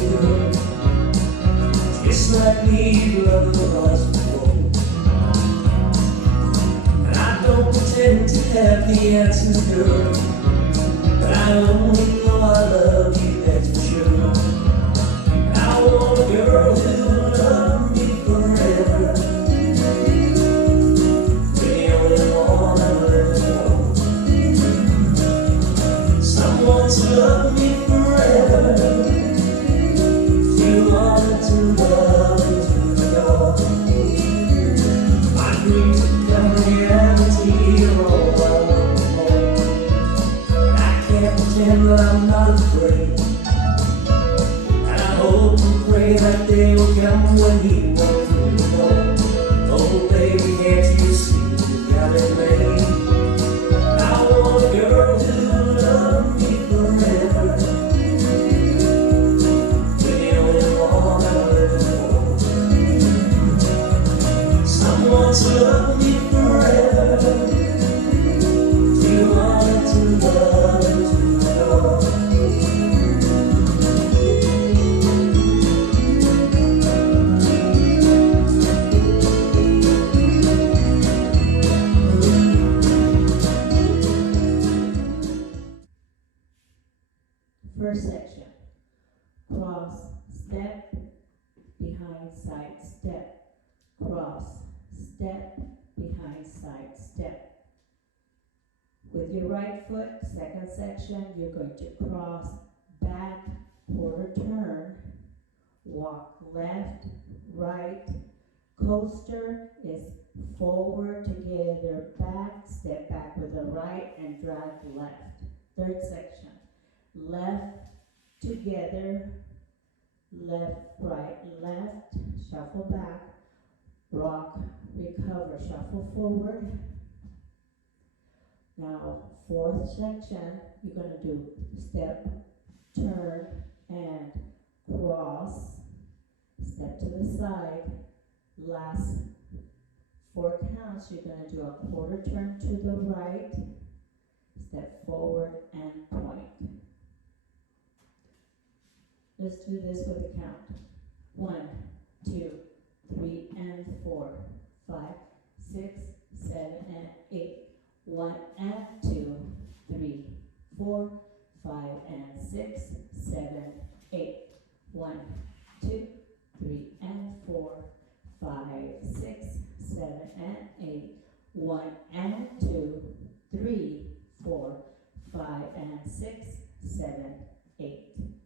girl, just like me, love was before. And I don't pretend to have the answers, girl, but I only know I love you, that's for sure. And I want a girl who'll love me forever. The only one I'll ever want. Someone to love me forever. You wanted to love and to adore. My dreams become reality, all I want more. And I can't pretend that I'm not afraid. And I hope and pray that day will come when he wants me to know. Oh baby, can't you see you got it made? I want a girl who'll love me forever. The only one I'll ever want. Someone to love me forever. You wanted to love and to adore. First section, cross, step, behind, side, step, cross, step, behind, side, step. With your right foot, second section, you're going to cross, back, quarter turn, walk left, right, coaster is forward together, back, step back with the right and drag left. Third section, left, together, left, right, left, shuffle back, rock, recover, shuffle forward. Now, fourth section, you're going to do step, turn, and cross, step to the side. Last 4 counts, you're going to do a quarter turn to the right, step forward, and point. Let's do this with a count. 1, 2, 3, and 4, 5, 6, 7, and 8. 1 and 2, 3, 4, 5, and 6, 7, 8. 1, 2, 3, and 4, 5, 6, 7, and 8. 1 and 2, 3, 4, 5, and 6, 7, 8.